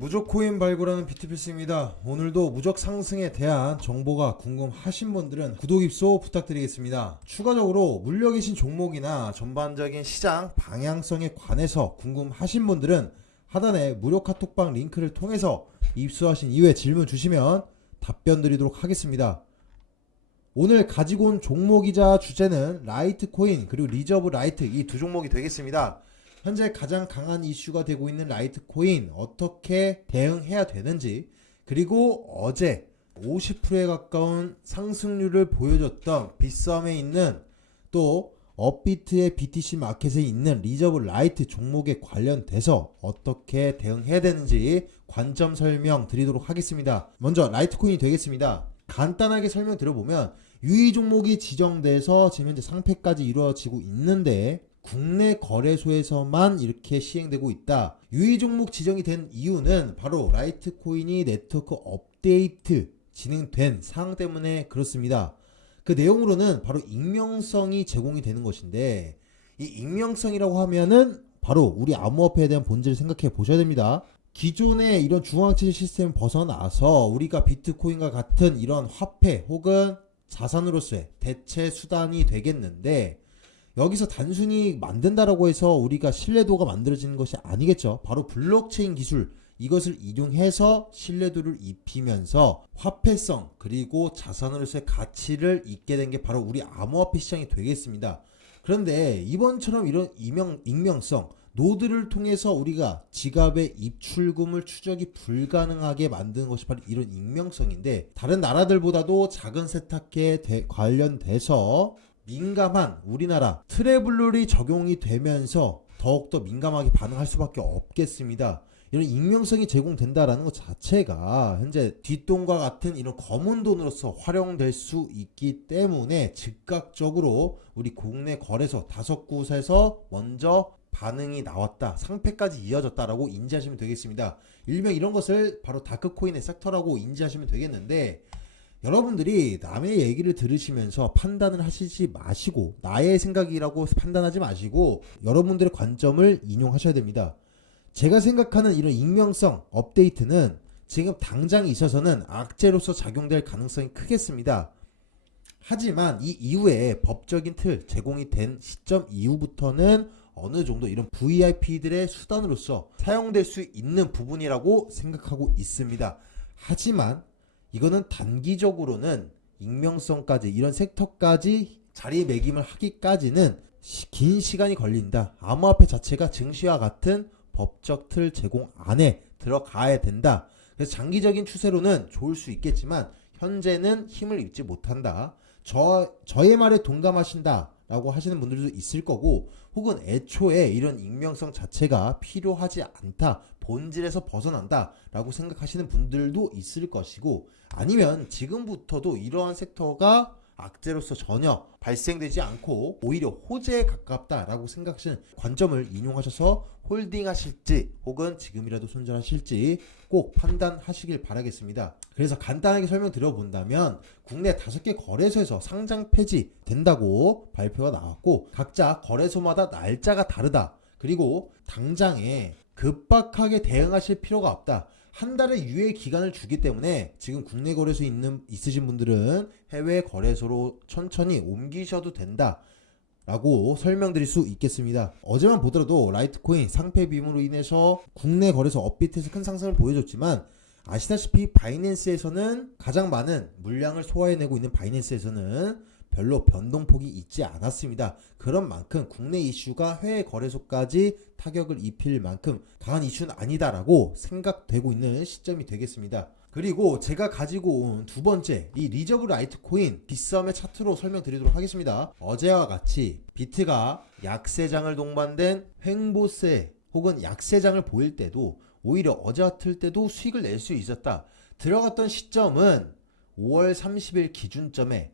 무적코인 발굴하는 비트필스입니다. 오늘도 무적 상승에 대한 정보가 궁금하신 분들은 구독 입소 부탁드리겠습니다. 추가적으로 물려 계신 종목이나 전반적인 시장 방향성에 관해서 궁금하신 분들은 하단에 무료 카톡방 링크를 통해서 입수하신 이후에 질문 주시면 답변 드리도록 하겠습니다. 오늘 가지고 온 종목이자 주제는 라이트코인 그리고 리저브 라이트, 이 두 종목이 되겠습니다. 현재 가장 강한 이슈가 되고 있는 라이트코인 어떻게 대응해야 되는지, 그리고 어제 50%에 가까운 상승률을 보여줬던 빗썸에 있는 또 업비트의 BTC 마켓에 있는 리저브 라이트 종목에 관련돼서 어떻게 대응해야 되는지 관점 설명 드리도록 하겠습니다. 먼저 라이트코인이 되겠습니다. 간단하게 설명드려보면 유의 종목이 지정돼서 지금 현재 상패까지 이루어지고 있는데 국내 거래소에서만 이렇게 시행되고 있다. 유의 종목 지정이 된 이유는 바로 라이트코인이 네트워크 업데이트 진행된 사항 때문에 그렇습니다. 그 내용으로는 바로 익명성이 제공이 되는 것인데, 이 익명성이라고 하면은 바로 우리 암호화폐에 대한 본질을 생각해 보셔야 됩니다. 기존의 이런 중앙체제 시스템을 벗어나서 우리가 비트코인과 같은 이런 화폐 혹은 자산으로서의 대체 수단이 되겠는데, 여기서 단순히 만든다라고 해서 우리가 신뢰도가 만들어지는 것이 아니겠죠. 바로 블록체인 기술, 이것을 이용해서 신뢰도를 입히면서 화폐성 그리고 자산으로서의 가치를 잇게 된 게 바로 우리 암호화폐 시장이 되겠습니다. 그런데 이번처럼 이런 익명성, 노드를 통해서 우리가 지갑의 입출금을 추적이 불가능하게 만드는 것이 바로 이런 익명성인데, 다른 나라들보다도 작은 세탁기에 관련돼서 민감한 우리나라 트래블룰이 적용이 되면서 더욱더 민감하게 반응할 수밖에 없겠습니다. 이런 익명성이 제공된다라는 것 자체가 현재 뒷돈과 같은 이런 검은 돈으로서 활용될 수 있기 때문에 즉각적으로 우리 국내 거래소 5곳에서 먼저 반응이 나왔다, 상패까지 이어졌다라고 인지하시면 되겠습니다. 일명 이런 것을 바로 다크코인의 섹터라고 인지하시면 되겠는데, 여러분들이 남의 얘기를 들으시면서 판단을 하시지 마시고, 나의 생각이라고 판단하지 마시고 여러분들의 관점을 인용하셔야 됩니다. 제가 생각하는 이런 익명성 업데이트는 지금 당장 있어서는 악재로서 작용될 가능성이 크겠습니다. 하지만 이 이후에 법적인 틀 제공이 된 시점 이후부터는 어느 정도 이런 VIP들의 수단으로서 사용될 수 있는 부분이라고 생각하고 있습니다. 하지만 이거는 단기적으로는 익명성까지, 이런 섹터까지 자리매김을 하기까지는 긴 시간이 걸린다. 암호화폐 자체가 증시와 같은 법적 틀 제공 안에 들어가야 된다. 그래서 장기적인 추세로는 좋을 수 있겠지만 현재는 힘을 입지 못한다. 저의 말에 동감하신다 라고 하시는 분들도 있을 거고, 혹은 애초에 이런 익명성 자체가 필요하지 않다, 본질에서 벗어난다 라고 생각하시는 분들도 있을 것이고, 아니면 지금부터도 이러한 섹터가 악재로서 전혀 발생되지 않고 오히려 호재에 가깝다라고 생각하시는 관점을 인용하셔서 홀딩하실지 혹은 지금이라도 손절하실지 꼭 판단하시길 바라겠습니다. 그래서 간단하게 설명드려본다면, 국내 5개 거래소에서 상장 폐지 된다고 발표가 나왔고, 각자 거래소마다 날짜가 다르다. 그리고 당장에 급박하게 대응하실 필요가 없다. 한 달의 유예 기간을 주기 때문에 지금 국내 거래소에 있으신 분들은 해외 거래소로 천천히 옮기셔도 된다 라고 설명드릴 수 있겠습니다. 어제만 보더라도 라이트코인 상패 빔으로 인해서 국내 거래소 업비트에서 큰 상승을 보여줬지만, 아시다시피 바이낸스에서는 가장 많은 물량을 소화해내고 있는 바이낸스에서는 별로 변동폭이 있지 않았습니다. 그런 만큼 국내 이슈가 해외 거래소까지 타격을 입힐 만큼 강한 이슈는 아니다라고 생각되고 있는 시점이 되겠습니다. 그리고 제가 가지고 온 두 번째, 이 리저브 라이트코인 빗썸의 차트로 설명드리도록 하겠습니다. 어제와 같이 비트가 약세장을 동반된 횡보세 혹은 약세장을 보일 때도 오히려 어제 같을 때도 수익을 낼 수 있었다. 들어갔던 시점은 5월 30일 기준점에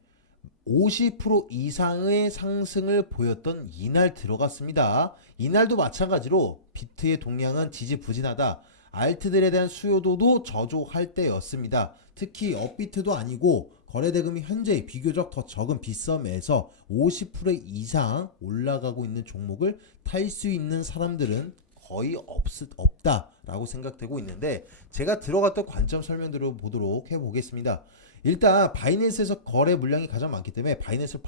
50% 이상의 상승을 보였던 이날 들어갔습니다. 이날도 마찬가지로 비트의 동향은 지지부진하다. 알트들에 대한 수요도도 저조할 때였습니다. 특히 업비트도 아니고 거래대금이 현재 비교적 더 적은 빗썸에서 50% 이상 올라가고 있는 종목을 탈 수 있는 사람들은 거의 없다라고 생각되고 있는데, 제가 들어갔던 관점 설명들을 보도록 해보겠습니다. 일단 바이낸스에서 거래 물량이 가장 많기 때문에 바이낸스를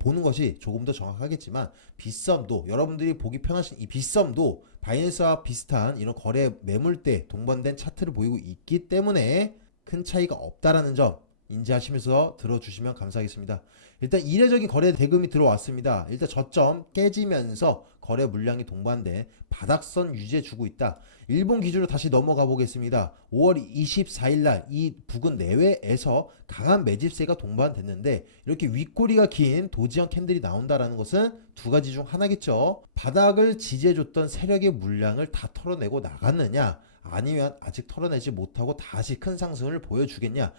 보는 것이 조금 더 정확하겠지만, 빗썸도 여러분들이 보기 편하신 이 빗썸도 바이낸스와 비슷한 이런 거래 매물대 동반된 차트를 보이고 있기 때문에 큰 차이가 없다라는 점 인지하시면서 들어주시면 감사하겠습니다. 일단 이례적인 거래 대금이 들어왔습니다. 일단 저점 깨지면서 거래 물량이 동반돼 바닥선 유지해주고 있다. 일본 기준으로 다시 넘어가 보겠습니다. 5월 24일날 이 부근 내외에서 강한 매집세가 동반됐는데, 이렇게 윗꼬리가 긴 도지형 캔들이 나온다라는 것은 두 가지 중 하나겠죠. 바닥을 지지해줬던 세력의 물량을 다 털어내고 나갔느냐, 아니면 아직 털어내지 못하고 다시 큰 상승을 보여주겠냐,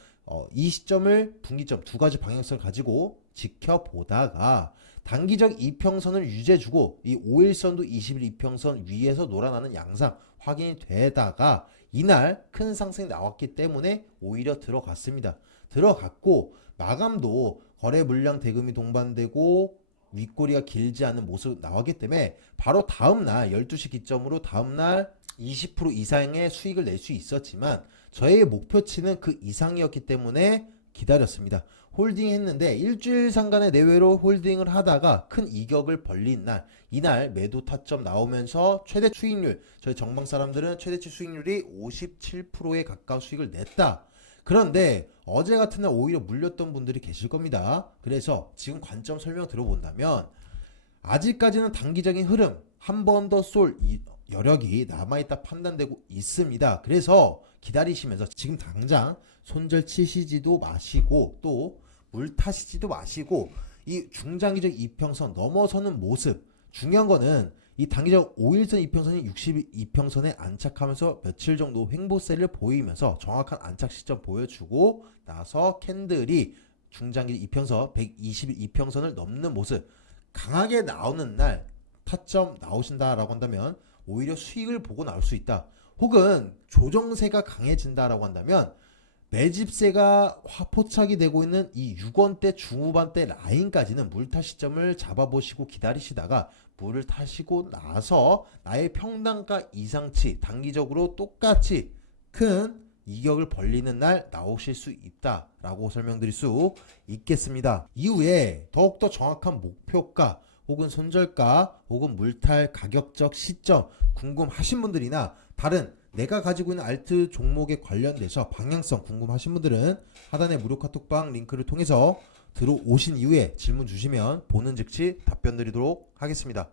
이 시점을 분기점 두 가지 방향성을 가지고 지켜보다가 단기적 이평선을 유지해주고 이 5일선도 20일 이평선 위에서 놀아나는 양상 확인이 되다가 이날 큰 상승이 나왔기 때문에 오히려 들어갔고, 마감도 거래 물량 대금이 동반되고 윗꼬리가 길지 않은 모습 나왔기 때문에 바로 다음날 12시 기점으로 다음날 20% 이상의 수익을 낼 수 있었지만, 저의 목표치는 그 이상이었기 때문에 기다렸습니다. 홀딩 했는데 일주일 상간의 내외로 홀딩을 하다가 큰 이격을 벌린 날, 이날 매도 타점 나오면서 최대 수익률, 저희 정방 사람들은 최대치 수익률이 57%에 가까운 수익을 냈다. 그런데 어제 같은 날 오히려 물렸던 분들이 계실 겁니다. 그래서 지금 관점 설명 들어본다면, 아직까지는 단기적인 흐름 한 번 더 쏠 여력이 남아있다 판단되고 있습니다. 그래서 기다리시면서 지금 당장 손절 치시지도 마시고 또 물 타시지도 마시고, 이 중장기적 이평선 넘어서는 모습, 중요한 거는 이 단기적 5일선 이평선이 60일 이평선에 안착하면서 며칠 정도 횡보세를 보이면서 정확한 안착 시점 보여주고 나서 캔들이 중장기 이평선 120일 이평선을 넘는 모습 강하게 나오는 날 타점 나오신다라고 한다면 오히려 수익을 보고 나올 수 있다. 혹은 조정세가 강해진다라고 한다면 매집세가 포착이 되고 있는 이 6원대 중후반대 라인까지는 물타 시점을 잡아보시고 기다리시다가 물을 타시고 나서 나의 평단가 이상치 단기적으로 똑같이 큰 이격을 벌리는 날 나오실 수 있다라고 설명드릴 수 있겠습니다. 이후에 더욱더 정확한 목표가 혹은 손절가 혹은 물탈 가격적 시점 궁금하신 분들이나 다른 내가 가지고 있는 알트 종목에 관련돼서 방향성 궁금하신 분들은 하단의 무료 카톡방 링크를 통해서 들어오신 이후에 질문 주시면 보는 즉시 답변 드리도록 하겠습니다.